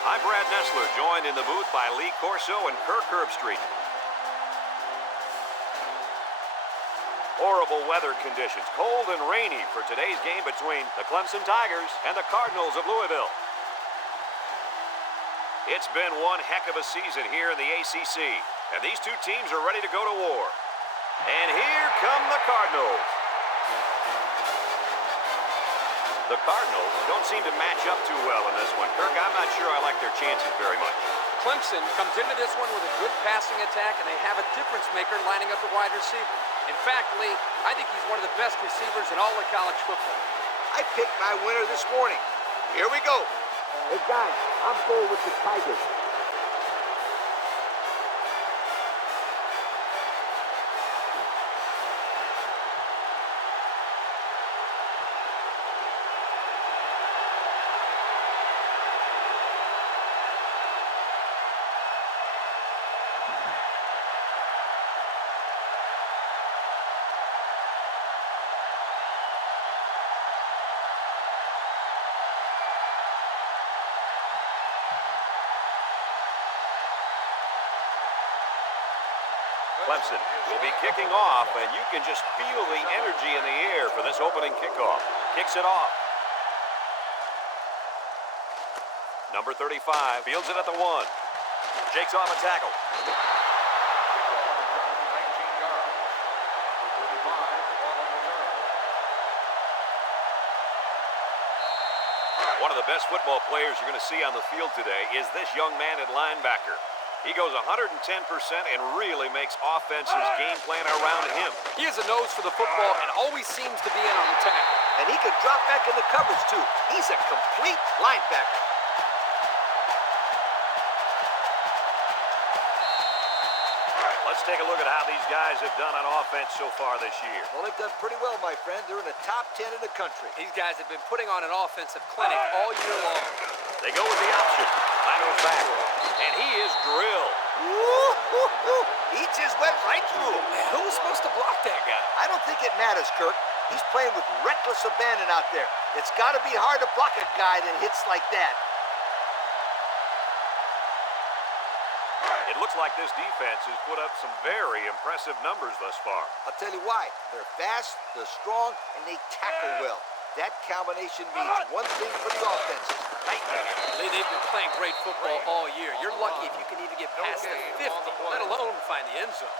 I'm Brad Nessler, joined in the booth by Lee Corso and Kirk Herbstreit. Horrible weather conditions, cold and rainy for today's game between the Clemson Tigers and the Cardinals of Louisville. It's been one heck of a season here in the ACC, and these two teams are ready to go to war. And here come the Cardinals. The Cardinals don't seem to match up too well in this one. Kirk, I'm not sure I like their chances very much. Clemson comes into this one with a good passing attack, and they have a difference maker lining up at wide receiver. In fact, Lee, I think he's one of the best receivers in all of college football. I picked my winner this morning. Here we go. Hey, guys, I'm going with the Tigers. Clemson will be kicking off, and you can just feel the energy in the air for this opening kickoff. Kicks it off. Number 35 fields it at the 1. Shakes off a tackle. One of the best football players you're going to see on the field today is this young man at linebacker. He goes 110% and really makes offenses game plan around him. He has a nose for the football and always seems to be in on the tackle. And he can drop back in the coverage, too. He's a complete linebacker. Let's take a look at how these guys have done on offense so far this year. Well, they've done pretty well, my friend. They're in the top 10 in the country. These guys have been putting on an offensive clinic all year long. They go with the option. Laterals back. And he is drilled. Woo-hoo-hoo. He just went right through him. Man, who was supposed to block that guy? I don't think it matters, Kirk. He's playing with reckless abandon out there. It's got to be hard to block a guy that hits like that. It looks like this defense has put up some very impressive numbers thus far. I'll tell you why. They're fast, they're strong, and they tackle well. That combination means one thing for the offenses. They've been playing great football all year. You're lucky if you can even get past the 50, let alone find the end zone.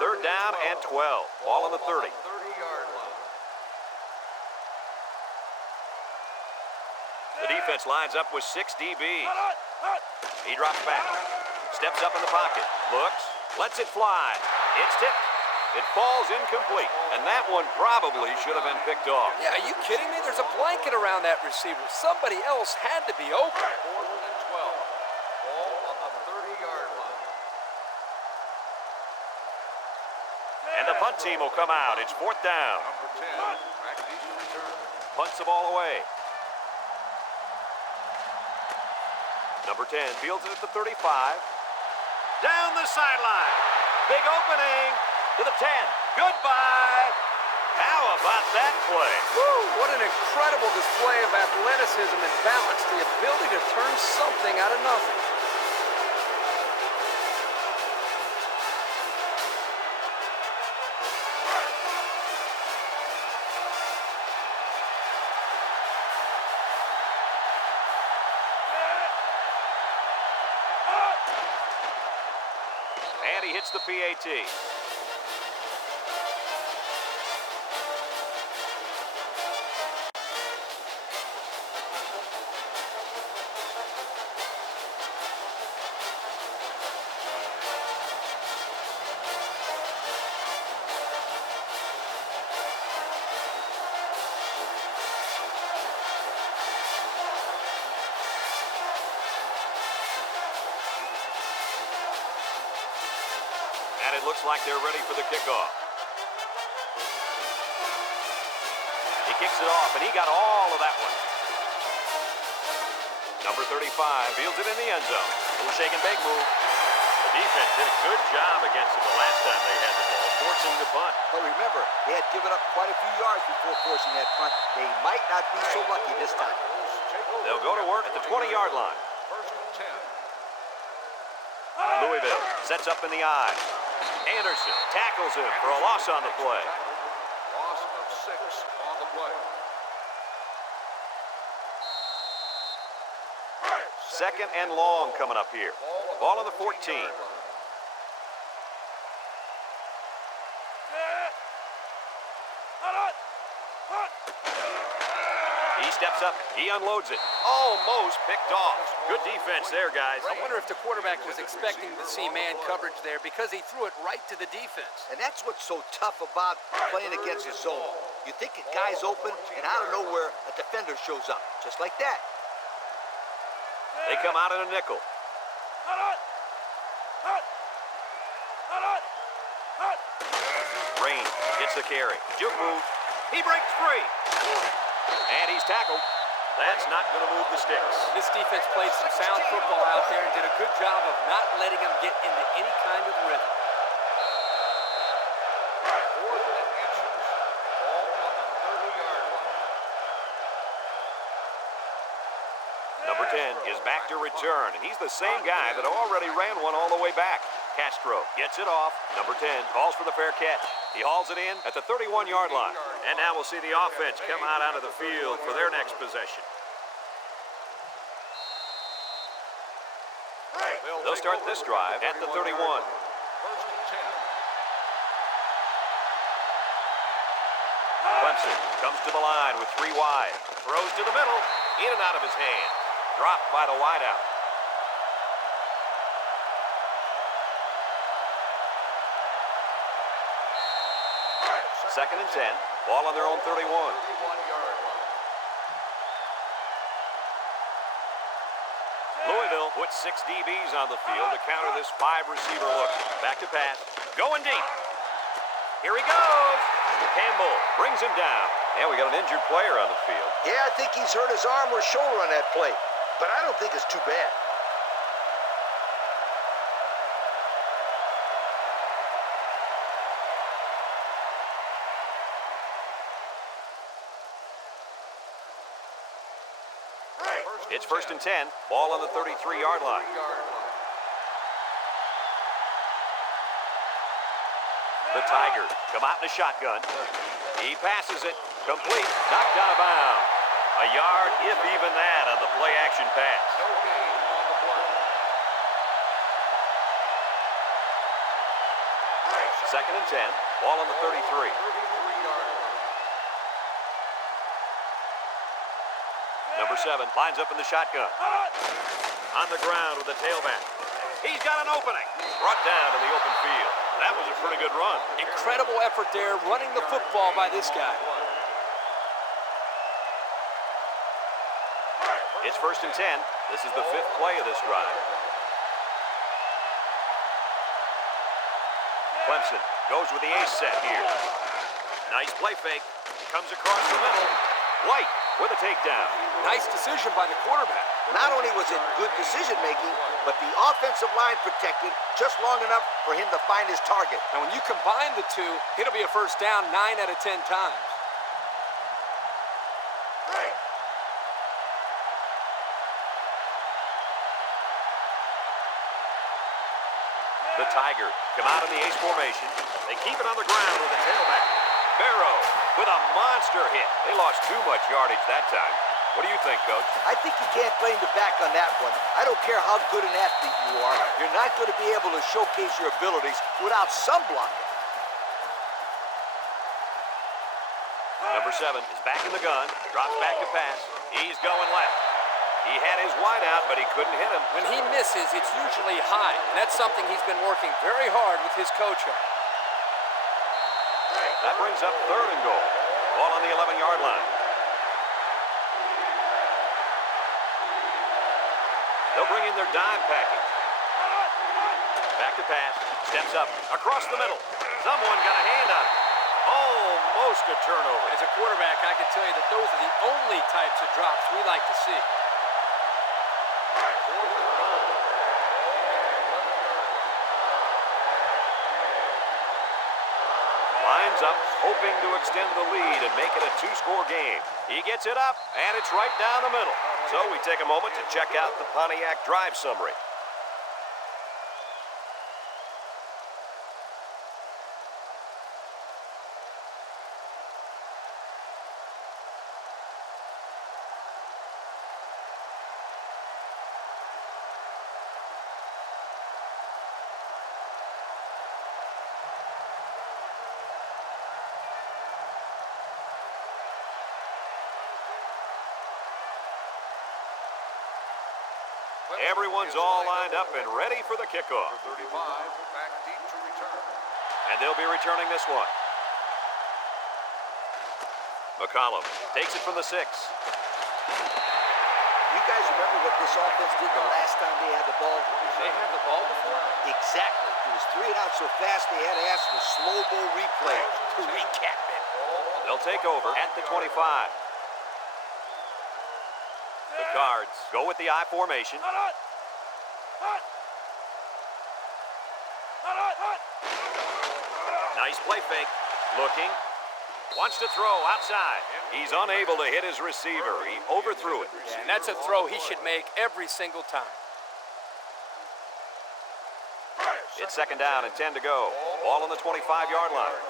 Third down and 12. Ball on the 30. The defense lines up with 6 DBs. He drops back. Steps up in the pocket. Looks. Lets it fly. It's tipped. It falls incomplete, and that one probably should have been picked off. Yeah, are you kidding me? There's a blanket around that receiver. Somebody else had to be open. 4th and 12. Ball on the 30-yard line. And the punt team will come out. It's 4th down. Number 10, practice return. Punts the ball away. Number 10 fields it at the 35. Down the sideline. Big opening. To the 10. Goodbye. How about that play? Woo, what an incredible display of athleticism and balance. The ability to turn something out of nothing. And he hits the PAT. And it looks like they're ready for the kickoff. He kicks it off, and he got all of that one. Number 35 fields it in the end zone. Little shake and bake move. The defense did a good job against him the last time they had the ball. forcing the punt. But remember, they had given up quite a few yards before forcing that punt. They might not be so lucky this time. They'll go to work at the 20-yard line. Louisville sets up in the I. Anderson tackles him for a loss on the play. Loss of 6 on the play. Second and long coming up here. Ball on the 14. He steps up. He unloads it. Almost picked off. Good defense there, guys. I wonder if the quarterback was expecting to see man coverage there because he threw it right to the defense. And that's what's so tough about playing against a zone. You think a guy's open, and out of nowhere, a defender shows up. Just like that. They come out in a nickel. Rain gets the carry. Juke move. He breaks free. And he's tackled. That's not going to move the sticks. This defense played some sound football out there and did a good job of not letting him get into any kind of rhythm. 4th and inches. Ball on the 30-yard line. Number 10 is back to return, and he's the same guy that already ran one all the way back. Castro gets it off. Number 10 calls for the fair catch. He hauls it in at the 31-yard line. And now we'll see the offense come out onto the field for their next possession. They'll start this drive at the 31. 1st and 10. Clemson comes to the line with 3 wide. Throws to the middle. In and out of his hands. Dropped by the wideout. Second and 10. Ball on their own 31. 31-yard line. Louisville puts 6 DBs on the field to counter this 5-receiver look. Back to pass. Going deep. Here he goes. Campbell brings him down. And we got an injured player on the field. Yeah, I think he's hurt his arm or shoulder on that play. But I don't think it's too bad. It's 1st and 10. Ball on the 33-yard line. The Tigers come out in a shotgun. He passes it. Complete. Knocked out of bounds. A yard, if even that, on the play-action pass. No gain on the play. 2nd and 10. Ball on the 33. 33-yard line. Number 7 lines up in the shotgun. On the ground with the tailback. He's got an opening. Brought down to the open field. That was a pretty good run. Incredible effort there running the football by this guy. It's 1st and 10. This is the 5th play of this drive. Clemson goes with the ace set here. Nice play fake. Comes across the middle. White with a takedown. Nice decision by the quarterback. Not only was it good decision-making, but the offensive line protected just long enough for him to find his target. And when you combine the two, it'll be a first down 9 out of 10 times. The Tigers come out in the ace formation. They keep it on the ground with a tailback. Barrow with a monster hit. They lost too much yardage that time. What do you think, Coach? I think you can't blame the back on that one. I don't care how good an athlete you are. You're not going to be able to showcase your abilities without some blocking. Number 7 is back in the gun. Drops back to pass. He's going left. He had his wide out, but he couldn't hit him. When he misses, it's usually high. And that's something he's been working very hard with his coach on. That brings up 3rd and goal. Ball on the 11-yard line. They'll bring in their dime package. Back to pass. Steps up. Across the middle. Someone got a hand on it. Almost a turnover. As a quarterback, I can tell you that those are the only types of drops we like to see. lines up, hoping to extend the lead and make it a two-score game. He gets it up, and it's right down the middle. So we take a moment to check out the Pontiac drive summary. Everyone's all lined up and ready for the kickoff. 35, back deep to return. And they'll be returning this one. McCollum takes it from the 6. You guys remember what this offense did the last time they had the ball? They had the ball before? Exactly. It was 3 and out so fast they had to ask for slow-mo replay to recap it. They'll take over at the 25. The Cards go with the I formation. Nice play fake. Looking. Wants to throw outside. He's unable to hit his receiver. He overthrew it. Yeah, and that's a throw he should make every single time. It's second down and 10 to go. Ball on the 25-yard line.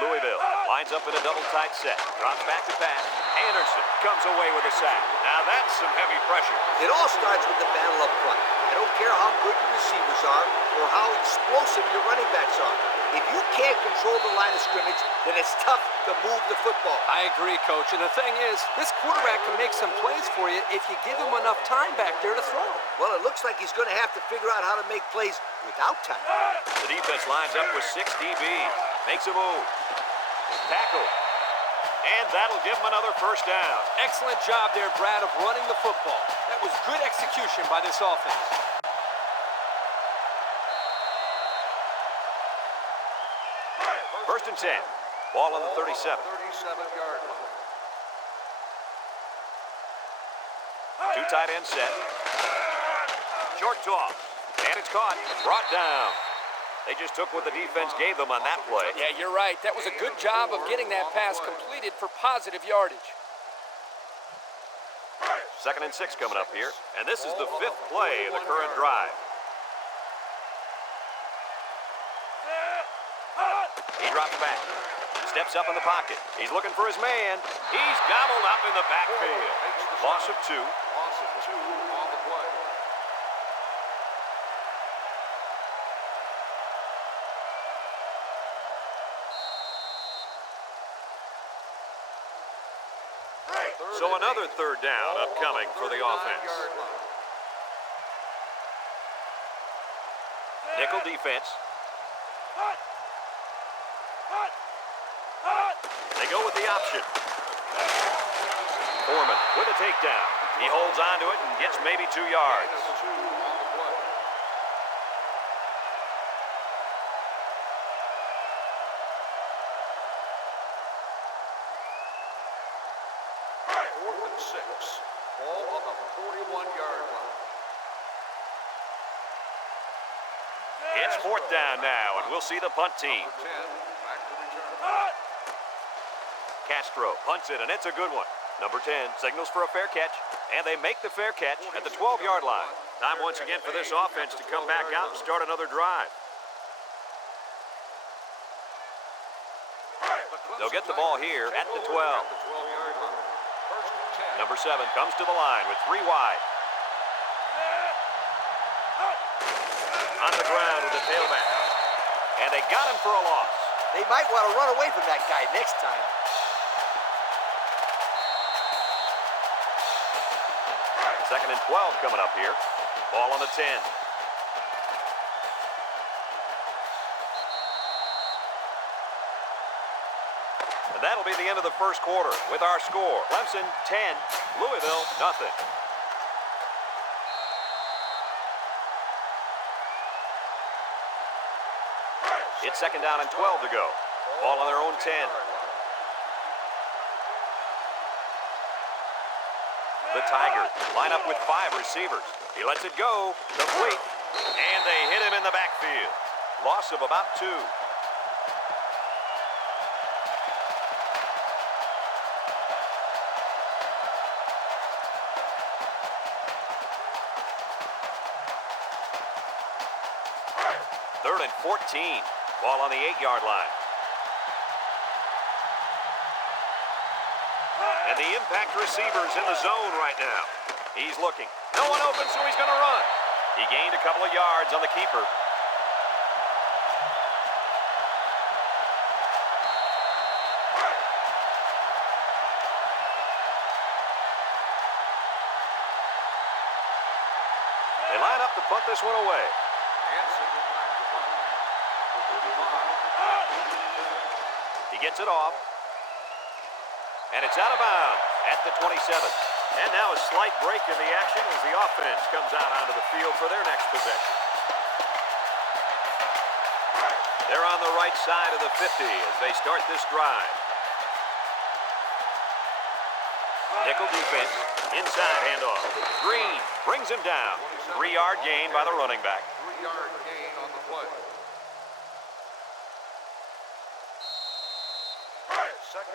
Louisville lines up in a double tight set. Drops back to pass. Anderson comes away with a sack. Now that's some heavy pressure. It all starts with the battle up front. I don't care how good your receivers are or how explosive your running backs are. If you can't control the line of scrimmage, then it's tough to move the football. I agree, Coach. And the thing is, this quarterback can make some plays for you if you give him enough time back there to throw. Well, it looks like he's going to have to figure out how to make plays without time. The defense lines up with 6 DBs. Makes a move. Tackle. And that'll give him another first down. Excellent job there, Brad, of running the football. That was good execution by this offense. First and 10. Ball on the 37. 37-yard line. Two tight end set. Short toss. And it's caught. Brought down. They just took what the defense gave them on that play. Yeah, you're right. That was a good job of getting that pass completed for positive yardage. Second and 6 coming up here. And this is the 5th play in the current drive. He drops back. Steps up in the pocket. He's looking for his man. He's gobbled up in the backfield. Loss of 2. Loss of 2 on the play. So another third down upcoming for the offense. Nickel defense. They go with the option. Foreman with a takedown. He holds on to it and gets maybe 2 yards. 2 on the play. Fourth and 6. Ball on the 41-yard line. It's fourth down now, and we'll see the punt team. 10, back to return. Castro punts it, and it's a good one. Number 10 signals for a fair catch, and they make the fair catch at the 12-yard line. Time once again for this offense to come back out and start another drive. They'll get the ball here at the 12. Number 7 comes to the line with 3 wide. On the ground with the tailback. And they got him for a loss. They might want to run away from that guy next time. Second and 12 coming up here. Ball on the 10. And that'll be the end of the first quarter with our score. Clemson 10, Louisville nothing. It's second down and 12 to go. Ball on their own 10. The Tigers line up with 5 receivers. He lets it go, complete, and they hit him in the backfield. Loss of about 2. Third and 14. Ball on the 8-yard line. And the impact receiver's in the zone right now. He's looking. No one open, so he's going to run. He gained a couple of yards on the keeper. They line up to punt this one away. He gets it off. And it's out of bounds at the 27. And now a slight break in the action as the offense comes out onto the field for their next possession. They're on the right side of the 50 as they start this drive. Nickel defense, inside handoff. Green brings him down. 3-yard gain by the running back. 3-yard gain on the play.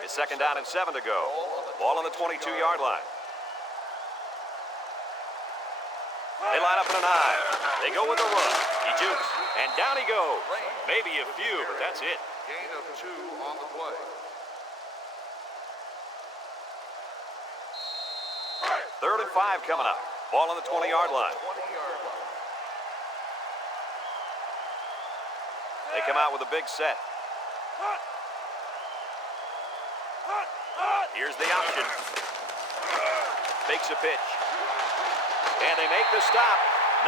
It's second down and 7 to go. Ball on the 22-yard line. They line up in an eye. They go with a run. He jukes, and down he goes. Maybe a few, but that's it. Gain of 2 on the play. Third and 5 coming up. Ball on the 20-yard line. 20-yard line. They come out with a big set. Here's the option. Fakes a pitch. And they make the stop.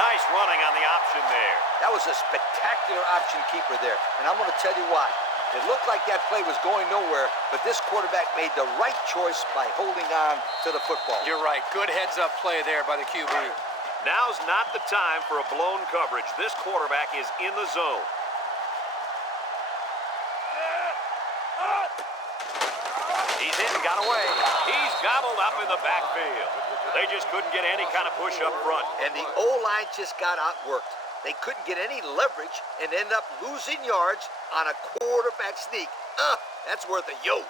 Nice running on the option there. That was a spectacular option keeper there, and I'm going to tell you why. It looked like that play was going nowhere, but this quarterback made the right choice by holding on to the football. You're right. Good heads-up play there by the QB. Now's not the time for a blown coverage. This quarterback is in the zone. He's hit and got away. He's gobbled up in the backfield. They just couldn't get any kind of push up front. And the O-line just got outworked. They couldn't get any leverage and end up losing yards on a quarterback sneak. That's worth a yo.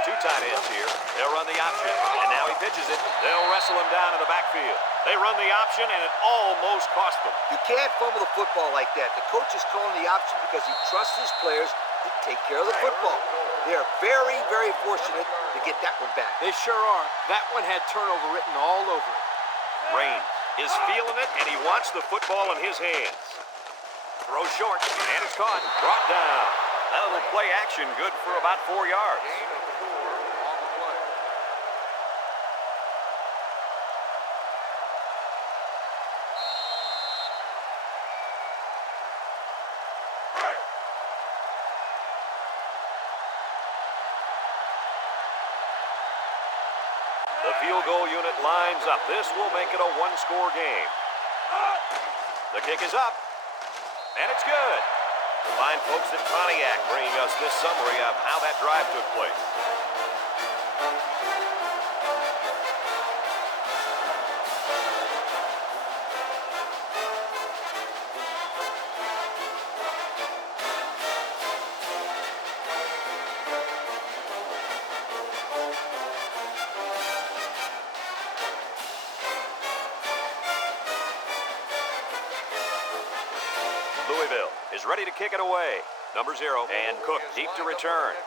Two tight ends here. They'll run the option. And now he pitches it. They'll wrestle him down in the backfield. They run the option, and it almost cost them. You can't fumble the football like that. The coach is calling the option because he trusts his players to take care of the football. They are very, very fortunate to get that one back. They sure are. That one had turnover written all over it. Raines is feeling it, and he wants the football in his hands. Throw short, and it's caught. Brought down. That little play action good for about 4 yards. Gain of 4 on the play. The field goal unit lines up. This will make it a one-score game. The kick is up, and it's good. The fine folks at Pontiac bringing us this summary of how that drive took place. Louisville is ready to kick it away. Number 0, and Cook deep to return.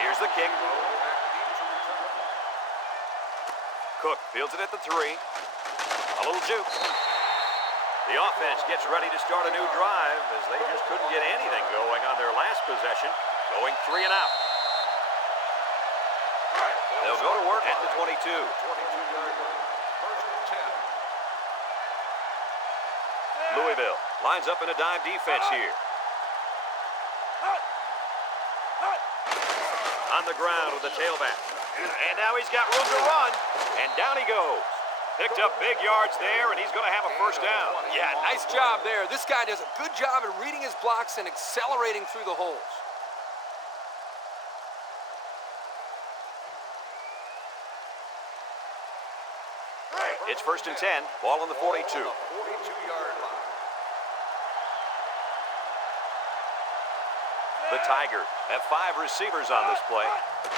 Here's the kick. Cook fields it at the 3. A little juke. The offense gets ready to start a new drive as they just couldn't get anything going on their last possession, going 3 and out. They'll go to work at the 22. 22-yard line. First and 10. Louisville lines up in a dime defense here. On the ground with the tailback. And now he's got room to run. And down he goes. Picked up big yards there, and he's going to have a first down. Yeah, nice job there. This guy does a good job at reading his blocks and accelerating through the holes. It's 1st and 10. Ball on the 42. 42-yard line. The Tigers have 5 receivers on this play.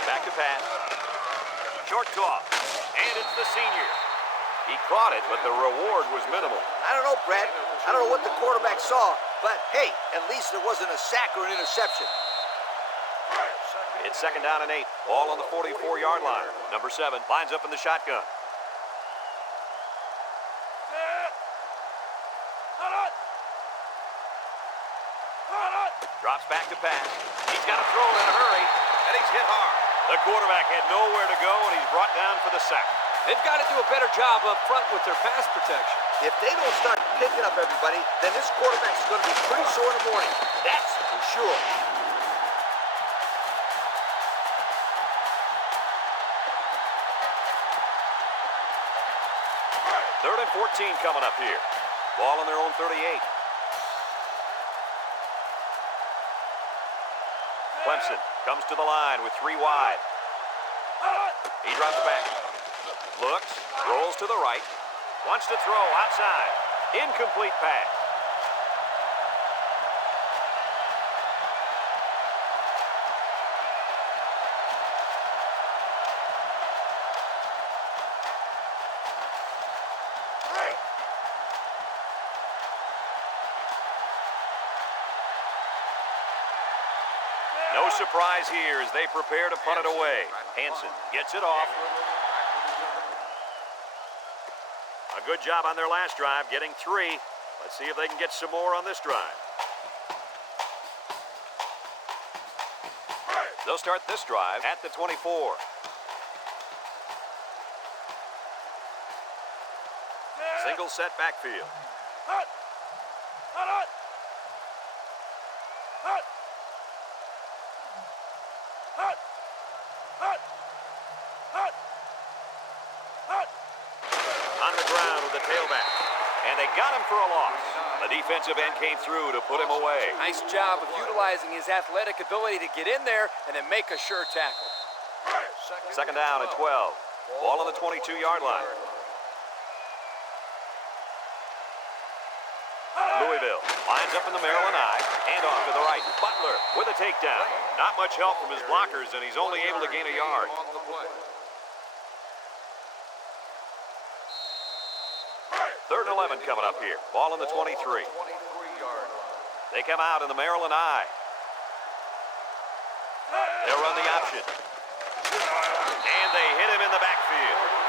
Back to pass. Short toss. And it's the senior. He caught it, but the reward was minimal. I don't know, Brad. I don't know what the quarterback saw, but hey, at least it wasn't a sack or an interception. It's 2nd down and 8. Ball on the 44-yard line. Number 7 lines up in the shotgun. Drops back to pass. He's got to throw it in a hurry, and he's hit hard. The quarterback had nowhere to go, and he's brought down for the sack. They've got to do a better job up front with their pass protection. If they don't start picking up everybody, then this quarterback's going to be pretty sore in the morning. That's for sure. Third and 14 coming up here. Ball on their own 38. Clemson comes to the line with 3 wide. He drops back. Looks, rolls to the right. Wants to throw outside. Incomplete pass. No surprise here as they prepare to punt it away. Hansen gets it off. A good job on their last drive, getting 3. Let's see if they can get some more on this drive. They'll start this drive at the 24. Single set backfield. On the ground with the tailback. And they got him for a loss. The defensive end came through to put him away. Nice job of utilizing his athletic ability to get in there and then make a sure tackle. 2nd down and 12. Ball on the 22-yard line. Louisville lines up in the Maryland I. Hand off to the right. Butler with a takedown. Not much help from his blockers, and he's only able to gain a yard. On the play. 3rd and 11 coming up here. Ball on the 23. 23-yard line. They come out in the Maryland I. They'll run the option. And they hit him in the backfield.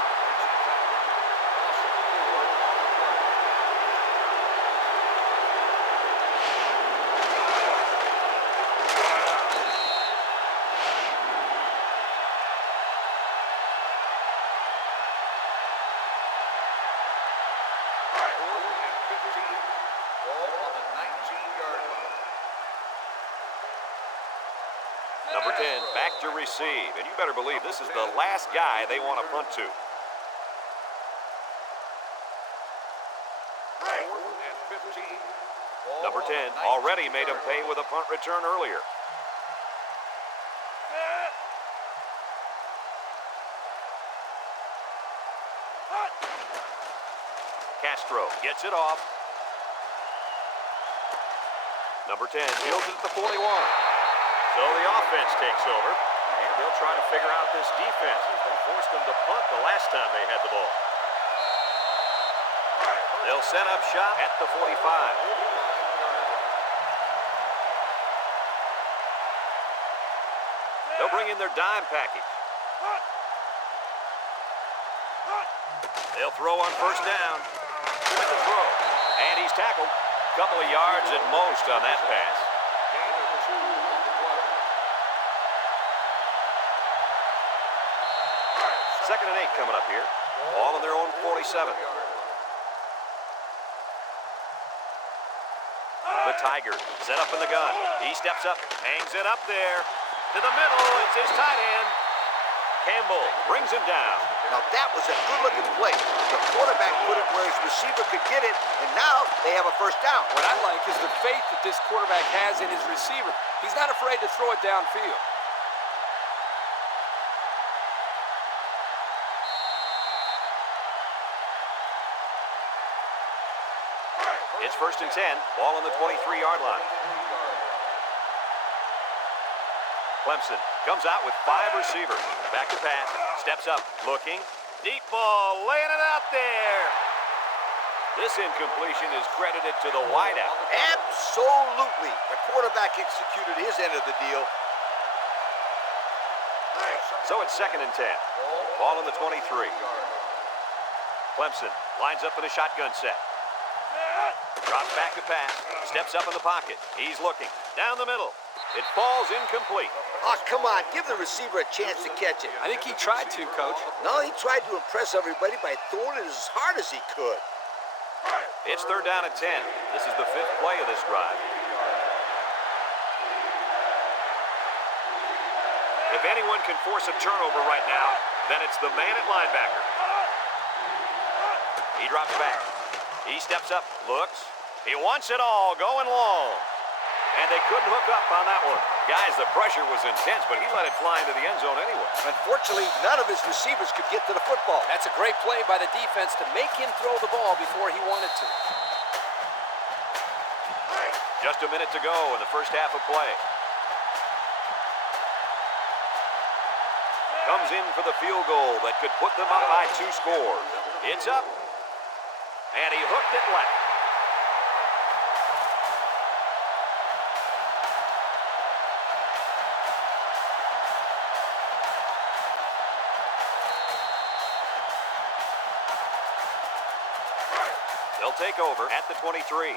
Number 10 back to receive. And you better believe this is the last guy they want to punt to. Number 10 already made him pay with a punt return earlier. Castro gets it off. Number 10 fields it at the 41. So the offense takes over, and they'll try to figure out this defense as they forced them to punt the last time they had the ball. They'll set up shop at the 45. They'll bring in their dime package. They'll throw on 1st down. With the throw. And he's tackled. Couple of yards at most on that pass. 2nd and 8 coming up here. Ball on their own 47. The Tigers set up in the gun. He steps up, hangs it up there. To the middle, it's his tight end. Campbell brings him down. Now that was a good-looking play. The quarterback put it where his receiver could get it, and now they have a 1st down. What I like is the faith that this quarterback has in his receiver. He's not afraid to throw it downfield. It's 1st and 10. Ball on the 23-yard line. Clemson comes out with 5 receivers. Back to pass. Steps up. Looking. Deep ball. Laying it out there. This incompletion is credited to the wideout. Absolutely. The quarterback executed his end of the deal. So it's 2nd and 10. Ball on the 23. Clemson lines up in a shotgun set. Drops back to pass. Steps up in the pocket. He's looking. Down the middle. It falls incomplete. Oh, come on. Give the receiver a chance to catch it. I think he tried to, Coach. No, he tried to impress everybody by throwing it as hard as he could. It's 3rd down and 10. This is the 5th play of this drive. If anyone can force a turnover right now, then it's the man at linebacker. He drops back. He steps up, looks. He wants it all, going long. And they couldn't hook up on that one. Guys, the pressure was intense, but he let it fly into the end zone anyway. Unfortunately, none of his receivers could get to the football. That's a great play by the defense to make him throw the ball before he wanted to. Just a minute to go in the first half of play. Comes in for the field goal that could put them up by 2 scores. It's up. And he hooked it left. They'll take over at the 23.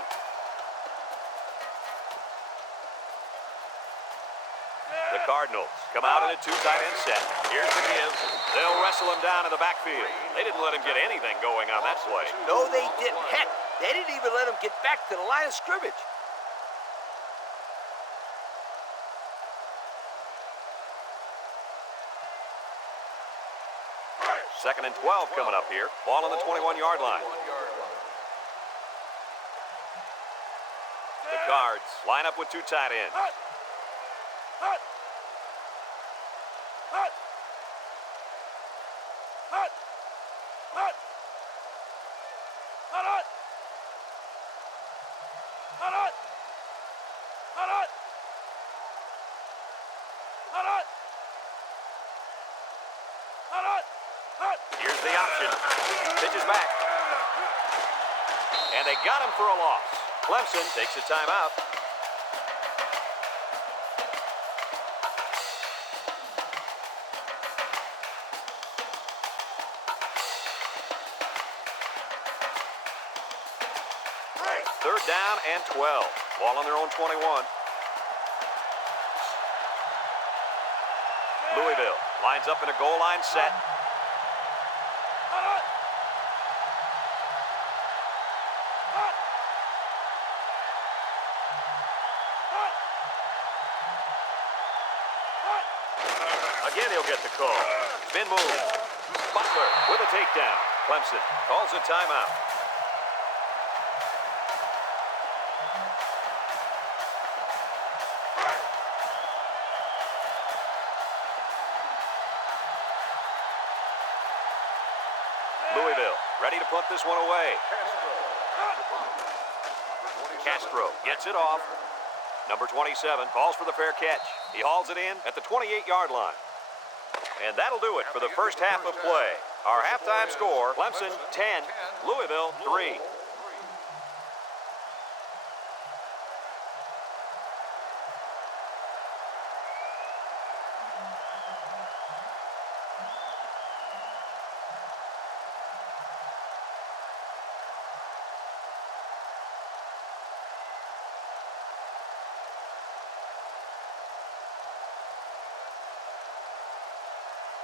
The Cardinals come out in a 2 tight end set. Here's the give. They'll wrestle him down in the backfield. They didn't let him get anything going on that play. No, they didn't. Heck, they didn't even let him get back to the line of scrimmage. 2nd and 12 coming up here. Ball on the 21-yard line. The Cards line up with 2 tight ends. Here's the option. Pitches back. And they got him for a loss. Clemson takes a timeout. Third down and 12. Ball on their own 21. Louisville lines up in a goal line set. Again, he'll get the call. Spin move. Butler with a takedown. Clemson calls a timeout. Louisville ready to punt this one away. Castro gets it off. Number 27 calls for the fair catch. He hauls it in at the 28-yard line. And that'll do it for the first half of play. Our halftime score, Clemson 10, Louisville 3.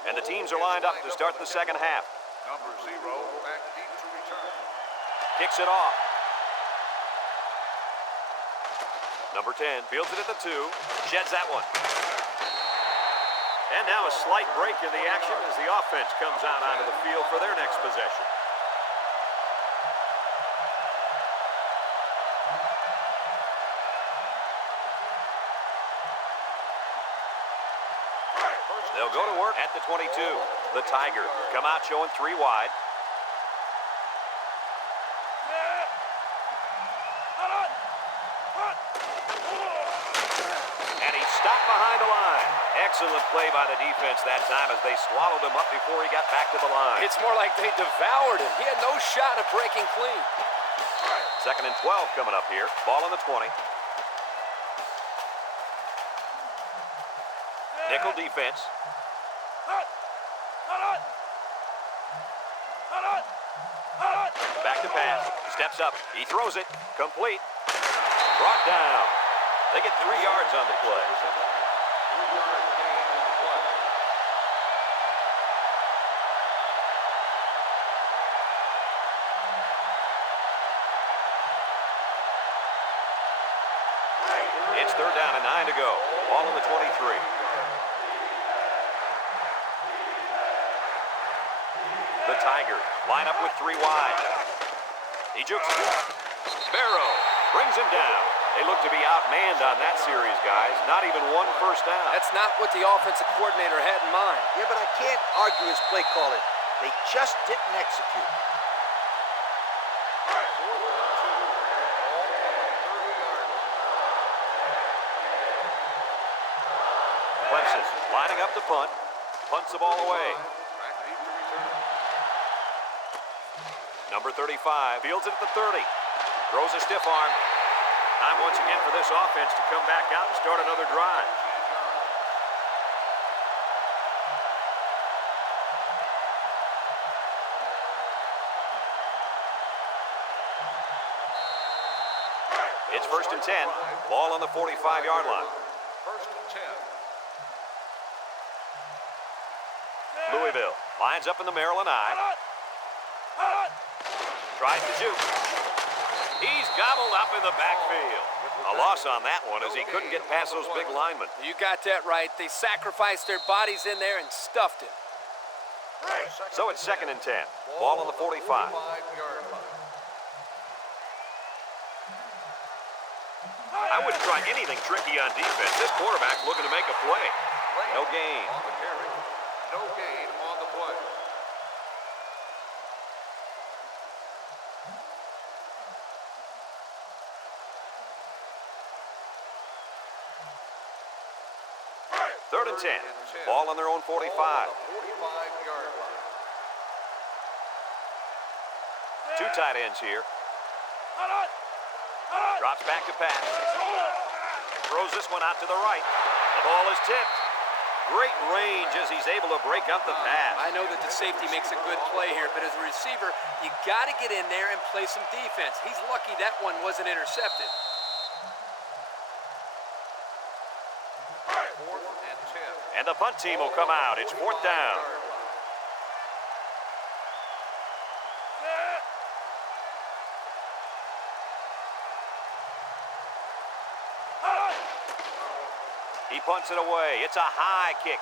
And the teams are lined up to start the second half. Number 0, back deep to return. Kicks it off. Number 10 fields it at the 2. Sheds that one. And now a slight break in the action as the offense comes out onto the field for their next possession. They'll go to work at the 22. The Tigers come out showing 3 wide. Stop behind the line. Excellent play by the defense that time as they swallowed him up before he got back to the line. It's more like they devoured him. He had no shot of breaking clean. 2nd and 12 coming up here. Ball on the 20. Nickel defense. Back to pass. Steps up. He throws it. Complete. Brought down. They get 3 yards on the play. 2-yard gain on the play. It's 3rd down and 9 to go. Ball on the 23. The Tigers line up with 3 wide. He jukes it. Barrow brings him down. They look to be outmanned on that series, guys. Not even 1 first down. That's not what the offensive coordinator had in mind. Yeah, but I can't argue his play calling. They just didn't execute. 4th and 2. Ball on the 30-yard line. Clemson lining up to punt. Punts the ball away. Back deep to return. Number 35 fields it at the 30. Throws a stiff arm. Time once again for this offense to come back out and start another drive. It's 1st and 10. Ball on the 45-yard line. 1st and 10. Louisville lines up in the Maryland I. Tries to juke. He's gobbled up in the backfield. A loss on that one as he couldn't get past those big linemen. You got that right. They sacrificed their bodies in there and stuffed him. So it's 2nd and 10. Ball on the 45. 45-yard line. I wouldn't try anything tricky on defense. This quarterback's looking to make a play. No gain. On the carry. No gain on the play. Third and 10. Ball on their own 45. 45-yard line. 2 tight ends here. Drops back to pass. Throws this one out to the right. The ball is tipped. Great range as he's able to break up the pass. I know that the safety makes a good play here, but as a receiver, you got to get in there and play some defense. He's lucky that one wasn't intercepted. 4th and 10. And the punt team will come out. It's 4th down. He punts it away. It's a high kick.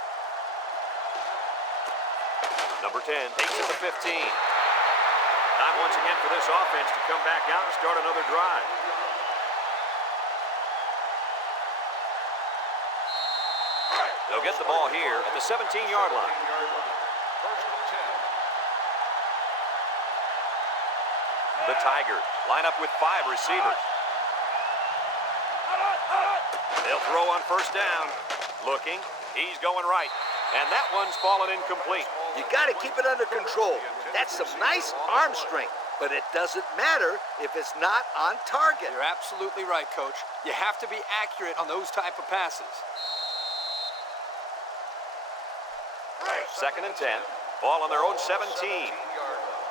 Number 10 takes it to 15. Time once again for this offense to come back out and start another drive. They'll get the ball here at the 17-yard line. 1st and 10. The Tigers line up with 5 receivers. They'll throw on 1st down. Looking. He's going right. And that one's fallen incomplete. You got to keep it under control. That's some nice arm strength, but it doesn't matter if it's not on target. You're absolutely right, Coach. You have to be accurate on those type of passes. 2nd and 10. Ball on their own 17. 17-yard line.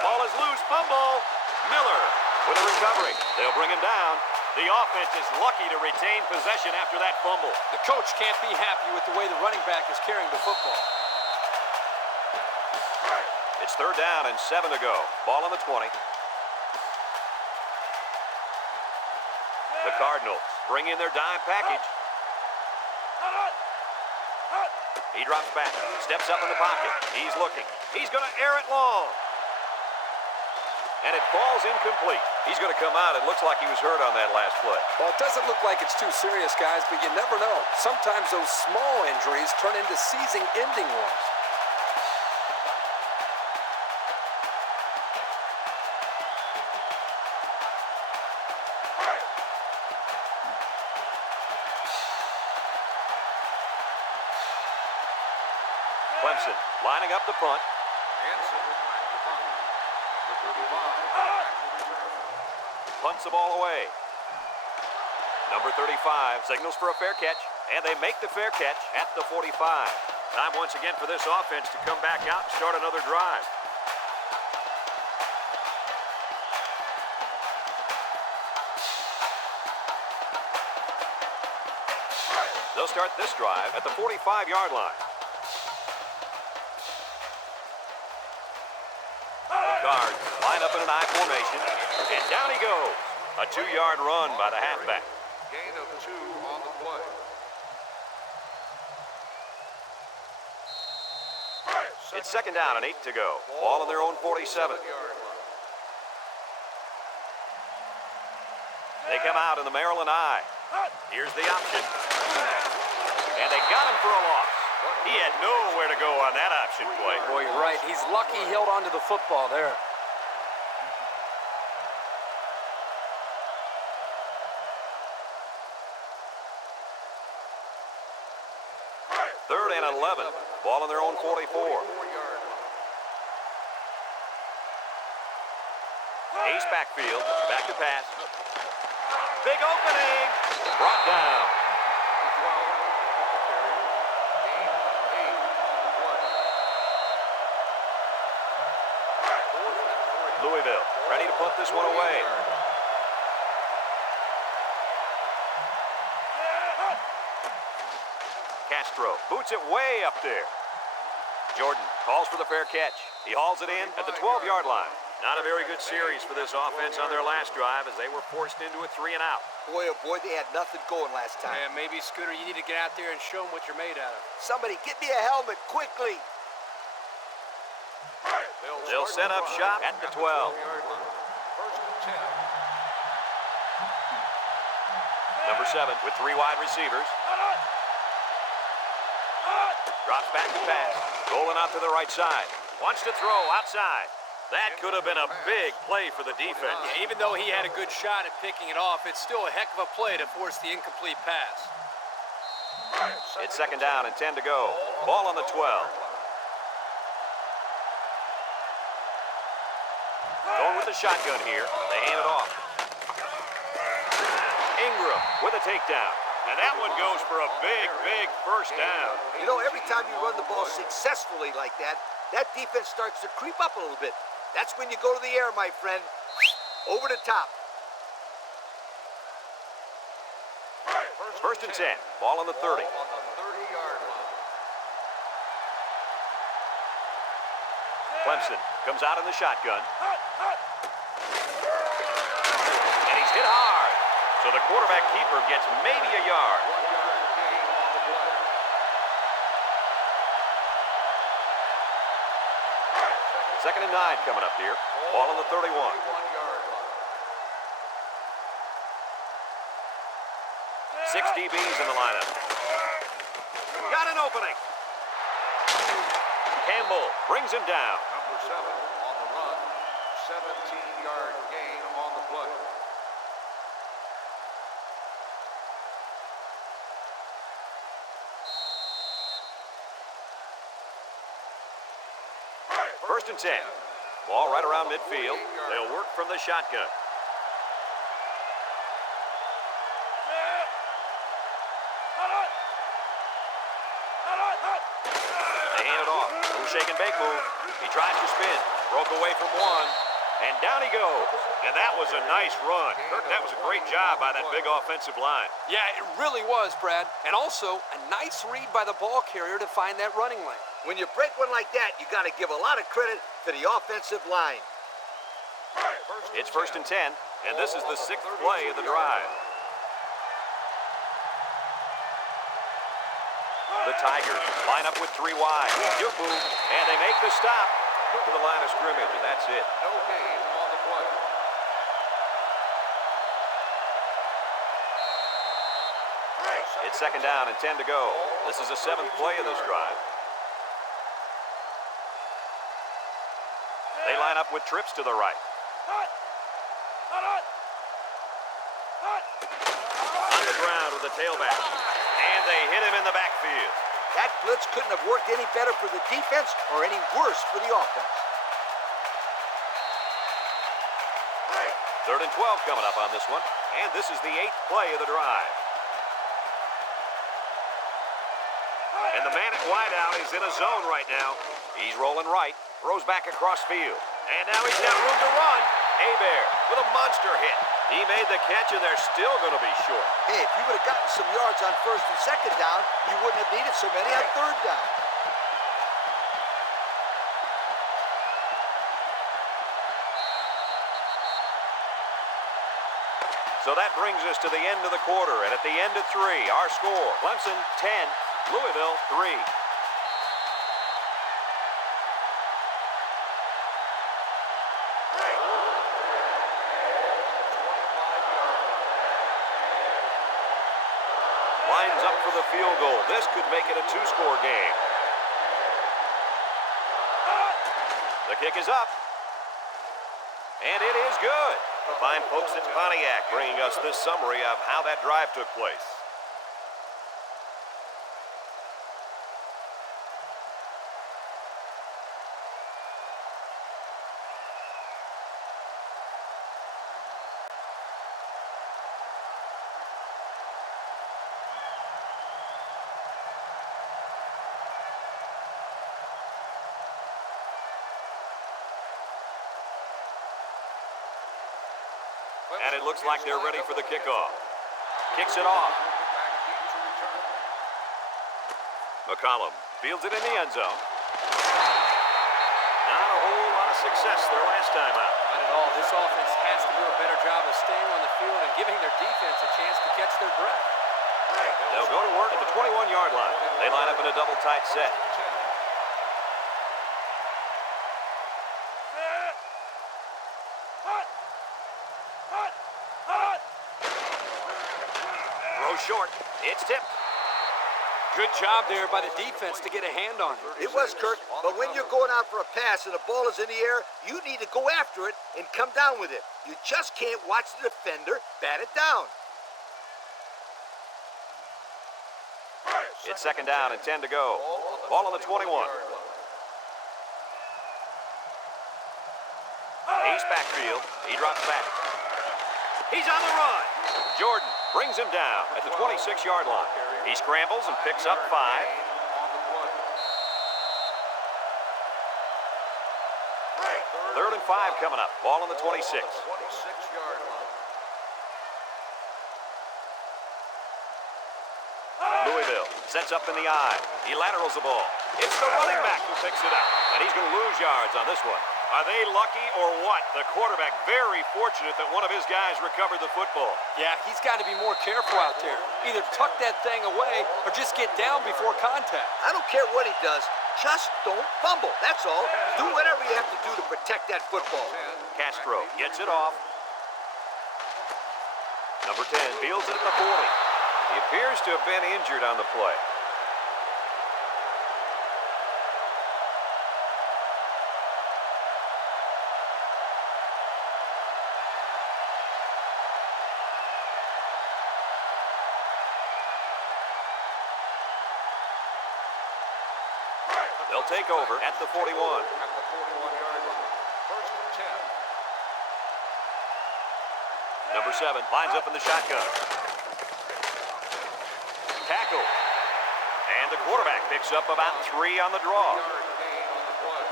Ball is loose. Fumble. Miller with a recovery. They'll bring him down. The offense is lucky to retain possession after that fumble. The coach can't be happy with the way the running back is carrying the football. It's 3rd down and 7 to go. Ball on the 20. The Cardinals bring in their dime package. He drops back, steps up in the pocket. He's looking. He's going to air it long. And it falls incomplete. He's going to come out. It looks like he was hurt on that last play. Well, it doesn't look like it's too serious, guys, but you never know. Sometimes those small injuries turn into season-ending ones. Clemson lining up the punt. Hanson back to punt. Number 35 back to return. Punts the ball away. Number 35 signals for a fair catch, and they make the fair catch at the 45. Time once again for this offense to come back out and start another drive. They'll start this drive at the 45-yard line. Cards line up in an I formation, and down he goes. A 2-yard run by the halfback. Gain of 2 on the play. It's second down and 8 to go. Ball on their own 47. They come out in the Maryland I. Here's the option. And they got him for a loss. He had nowhere to go on that option play. Boy, you're right. He's lucky he held onto the football there. Third and 11. Ball on their own 44. Ace backfield. Back to pass. Big opening. Brought down. Louisville ready to punt this one away. Castro boots it way up there. Jordan calls for the fair catch. He hauls it in at the 12-yard line. Not a very good series for this offense on their last drive as they were forced into a 3-and-out. Boy, oh boy, they had nothing going last time. Yeah, maybe, Scooter, you need to get out there and show them what you're made out of. Somebody get me a helmet quickly. They'll set up shop at the 12. First and 10. Number 7 with 3 wide receivers. Drops back to pass. Rolling out to the right side. Wants to throw outside. That could have been a big play for the defense. Yeah, even though he had a good shot at picking it off, it's still a heck of a play to force the incomplete pass. It's second down and 10 to go. Ball on the 12. Going with the shotgun here. They hand it off. Ingram with a takedown. And that one goes for a big, big first down. You know, every time you run the ball successfully like that, that defense starts to creep up a little bit. That's when you go to the air, my friend. Over the top. First and 10. Ball on the 30. On the 30-yard line. Clemson comes out in the shotgun. And he's hit hard. So the quarterback keeper gets maybe a yard. 1-yard gain on the play. Second and 9 coming up here. Ball on the 31. 31-yard line. 6 DBs in the lineup. Got an opening. Campbell brings him down. Number 7 on the run. 17-yard gain on the play. First and 10. Ball right around midfield. They'll work from the shotgun. They hand it off. Little shake and bake move. He tries to spin. Broke away from one. And down he goes. And that was a nice run. Kirk, that was a great job by that big offensive line. Yeah, it really was, Brad. And also, a nice read by the ball carrier to find that running lane. When you break one like that, you got to give a lot of credit to the offensive line. It's first and 10, and this is the 6th play of the drive. The Tigers line up with 3 wide. Good move, and they make the stop to the line of scrimmage, and that's it. No gain on the play. It's second down and 10 to go. This is the 7th play of this drive. They line up with trips to the right. On the ground with the tailback. And they hit him in the backfield. That blitz couldn't have worked any better for the defense or any worse for the offense. 3rd and 12 coming up on this one. And this is the 8th play of the drive. And the man at wideout is in a zone right now. He's rolling right, throws back across field. And now he's got room to run. Hebert with a monster hit. He made the catch, and they're still going to be short. Hey, if you would have gotten some yards on 1st and 2nd down, you wouldn't have needed so many on 3rd down. So that brings us to the end of the quarter, and at the end of 3, our score, Clemson 10, Louisville 3. Lines up for the field goal. This could make it a 2-score game. The kick is up. And it is good. The fine folks at Pontiac bringing us this summary of how that drive took place. And it looks like they're ready for the kickoff. Kicks it off. McCollum fields it in the end zone. Not a whole lot of success their last time out. Not at all. This offense has to do a better job of staying on the field and giving their defense a chance to catch their breath. They'll go to work at the 21-yard line. They line up in a double tight set. Short. It's tipped. Good job there by the defense to get a hand on it. It was, Kirk, but when you're going out for a pass and the ball is in the air, you need to go after it and come down with it. You just can't watch the defender bat it down. It's 2nd down and 10 to go. Ball on the 21. Ace backfield. He drops back. He's on the run. Jordan brings him down at the 26-yard line. He scrambles and picks up 5. 3rd and 5 coming up. Ball on the 26. Louisville sets up in the eye. He laterals the ball. It's the running back who picks it up. And he's going to lose yards on this one. Are they lucky or what? The quarterback very fortunate that one of his guys recovered the football. Yeah, he's got to be more careful out there. Either tuck that thing away or just get down before contact. I don't care what he does. Just don't fumble. That's all. Do whatever you have to do to protect that football. Castro gets it off. Number 10 fields it at the 40. He appears to have been injured on the play. They'll take over at the 41. At the 41-yard line. 1st and 10. Number 7 lines up in the shotgun. Tackle. And the quarterback picks up about 3 on the draw. 3-yard gain on the play.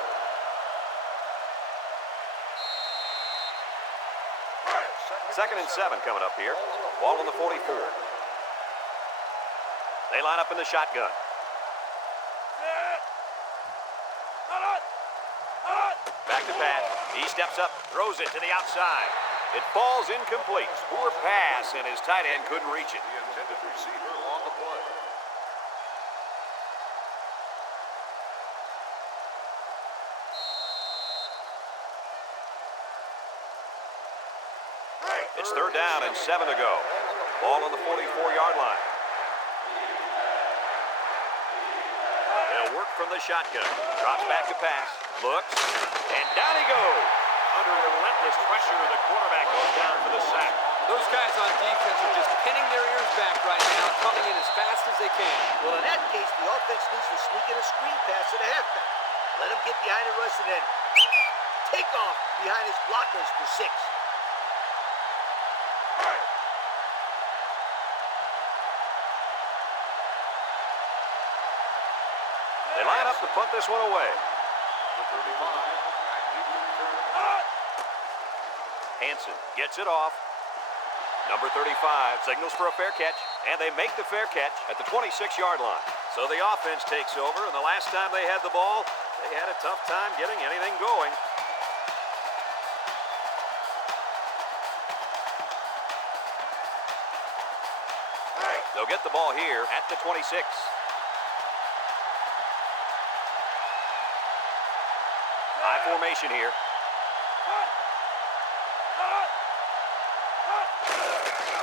2nd and 7 coming up here. Ball on the 44. They line up in the shotgun. Back to Pat. He steps up, throws it to the outside. It falls incomplete. Poor pass, and his tight end couldn't reach it. The intended receiver on the play. It's 3rd down and 7 to go. Ball on the 44-yard line. They'll work from the shotgun. Drops back to pass. Looks. And down he goes. Under relentless pressure, the quarterback goes down for the sack. Those guys on defense are just pinning their ears back right now, coming in as fast as they can. Well, in that case, the offense needs to sneak in a screen pass to the halfback. Let him get behind the rush and then take off behind his blockers for 6. They line up to punt this one away. Number 35, active return. Hansen gets it off. Number 35 signals for a fair catch, and they make the fair catch at the 26-yard line. So the offense takes over, and the last time they had the ball, they had a tough time getting anything going. They'll get the ball here at the 26. High formation here.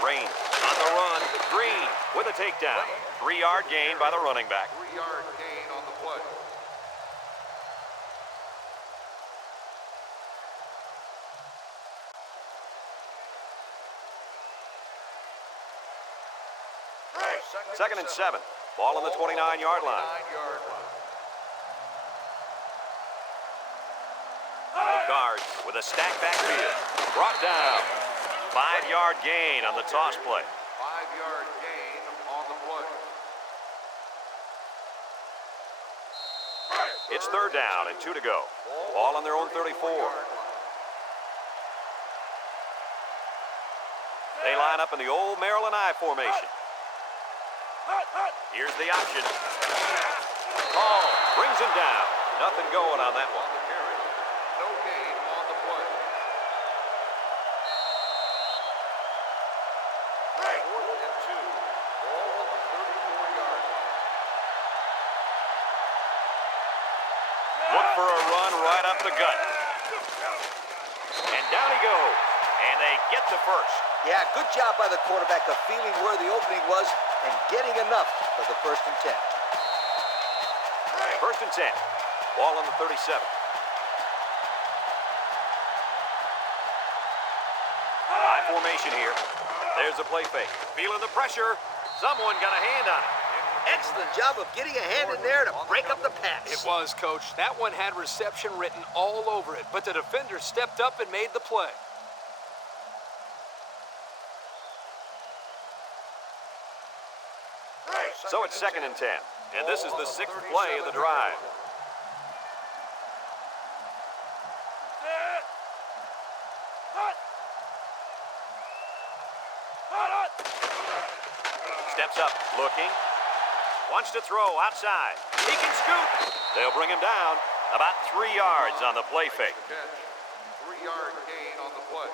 Rain on the run. Green with a takedown. 3-yard gain by the running back. 3-yard gain on the play. Second and 7. Ball on the 29-yard line. 29-yard line. Guards with a stacked backfield. Brought down. 5-yard gain on the toss play. 5-yard gain on the play. It's third down and 2 to go. Ball on their own 34. They line up in the old Maryland I formation. Here's the option. Ball brings him down. Nothing going on that one. Carry. No gain on the play. 4th and 2. Ball on the 34-yard line. Look for a run right up the gut. And down he goes. And they get the first. Yeah, good job by the quarterback of feeling where the opening was and getting enough for the 1st and 10. First and 10. Ball on the 37. High formation here. There's a play fake. Feeling the pressure. Someone got a hand on it. Excellent job of getting a hand in there to break up the pass. It was, Coach. That one had reception written all over it, but the defender stepped up and made the play. So it's second and 10. And this is the 6th play of the drive. Steps up, looking. Wants to throw outside. He can scoop. They'll bring him down. About 3 yards on the play fake. Catch. 3-yard gain on the play.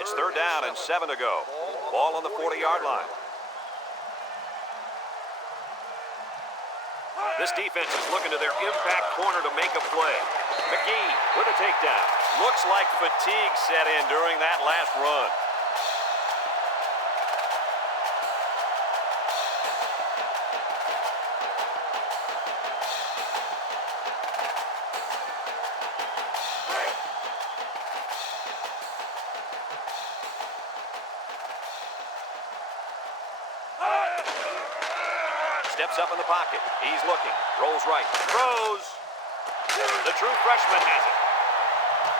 It's third down and 7 to go. Ball on the 40-yard line. This defense is looking to their impact corner to make a play. McGee with a takedown. Looks like fatigue set in during that last run. Steps up in the pocket. He's looking. Rolls right. Throws. The true freshman has it.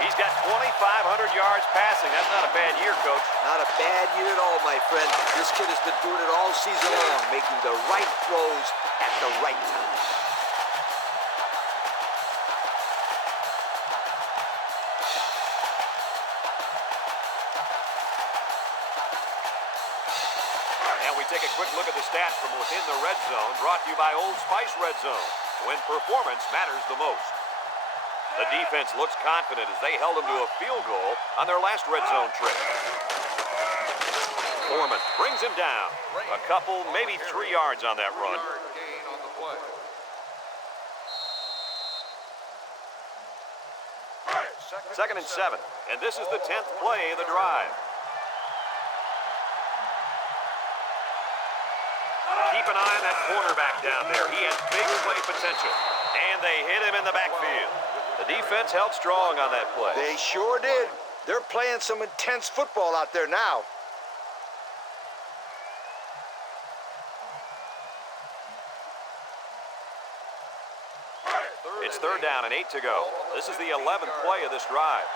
He's got 2,500 yards passing. That's not a bad year, Coach. Not a bad year at all, my friend. This kid has been doing it all season long, making the right throws at the right time. And we take a quick look at the stats from within the red zone, brought to you by Old Spice Red Zone, when performance matters the most. The defense looks confident as they held them to a field goal on their last red zone trip. Foreman brings him down. A couple, maybe 3 yards on that run. 3-yard gain on the play. Second and 7. And this is the 10th play of the drive. Keep an eye on that cornerback down there. He has big play potential. And they hit him in the backfield. The defense held strong on that play. They sure did. They're playing some intense football out there now. It's 3rd down and 8 to go. This is the 11th play of this drive.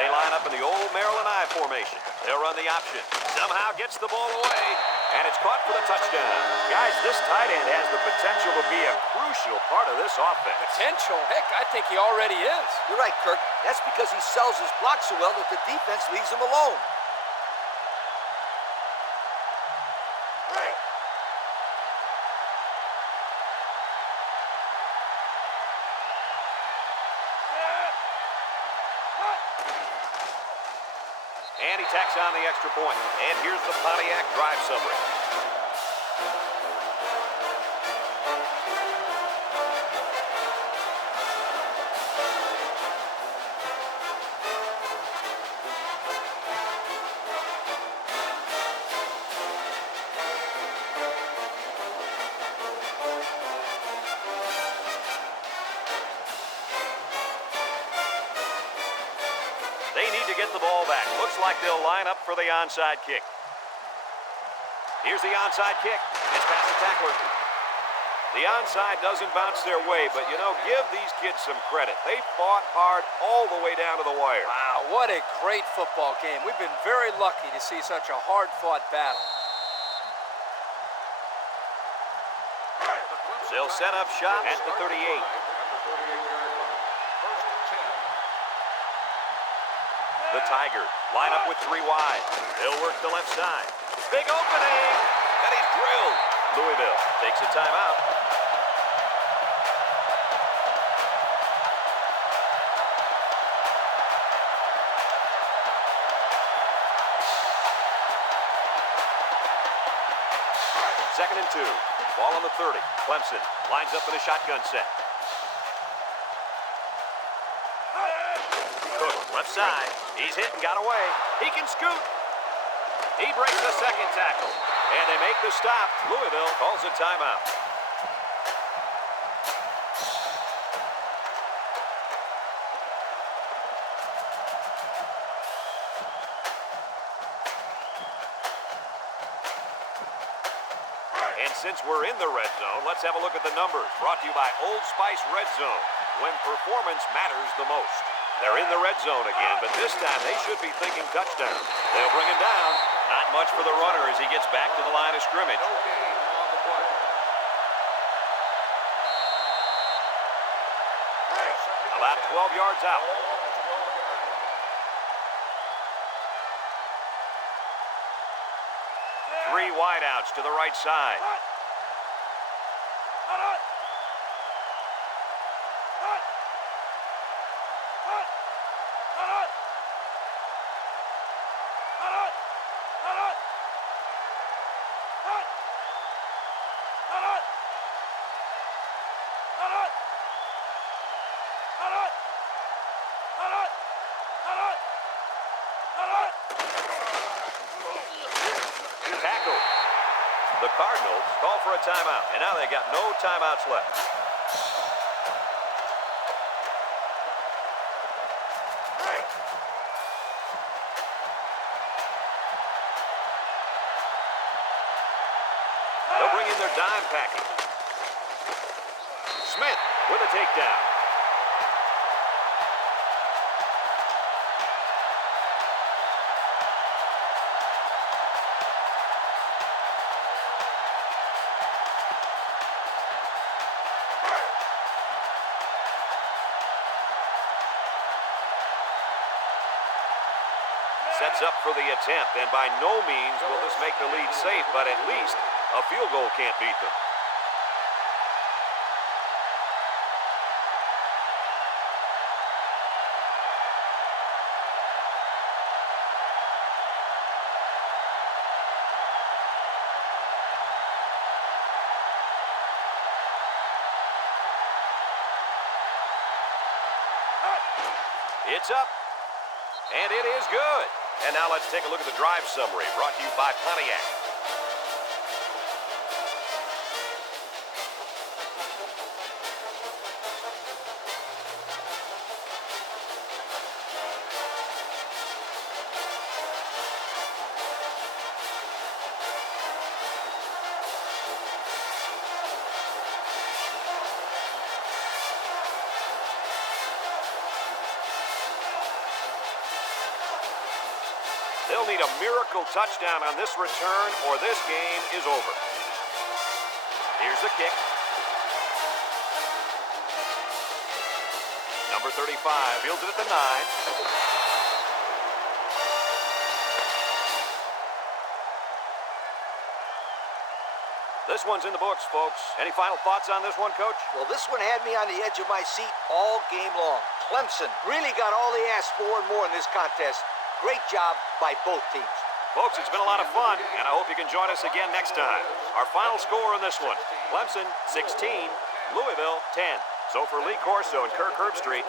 They line up in the old Maryland I formation. They'll run the option. Somehow gets the ball away, and it's caught for the touchdown. Guys, this tight end has the potential to be a crucial part of this offense. Potential? Heck, I think he already is. You're right, Kirk. That's because he sells his block so well that the defense leaves him alone. And he tacks on the extra point. And here's the Pontiac drive summary. They need to get the ball back. Looks like they'll line up for the onside kick. Here's the onside kick. It's past the tackler. The onside doesn't bounce their way, but, you know, give these kids some credit. They fought hard all the way down to the wire. Wow, what a great football game. We've been very lucky to see such a hard-fought battle. They'll set up shop at the 38. The Tigers line up with 3 wide. They'll work the left side. Big opening, and he's drilled. Louisville takes a timeout. Second and 2. Ball on the 30. Clemson lines up in a shotgun set. Cook, left side. He's hit and got away. He can scoot. He breaks the second tackle. And they make the stop. Louisville calls a timeout. And since we're in the red zone, let's have a look at the numbers. Brought to you by Old Spice Red Zone, when performance matters the most. They're in the red zone again, but this time they should be thinking touchdown. They'll bring him down. Not much for the runner as he gets back to the line of scrimmage. No gain on the play. About 12 yards out. Three wideouts to the right side. Tackle. The Cardinals call for a timeout, and now they got no timeouts left. They'll bring in their dime package. Smith with a takedown. Sets up for the attempt, and by no means will this make the lead safe, but at least a field goal can't beat them. It's up, and it is good. And now let's take a look at the drive summary brought to you by Pontiac. They'll need a miracle touchdown on this return or this game is over. Here's the kick. Number 35 fields it at the 9. This one's in the books, folks. Any final thoughts on this one, Coach? Well, this one had me on the edge of my seat all game long. Clemson really got all they asked for and more in this contest. Great job by both teams. Folks, it's been a lot of fun, and I hope you can join us again next time. Our final score on this one, Clemson 16, Louisville 10. So for Lee Corso and Kirk Herbstreit,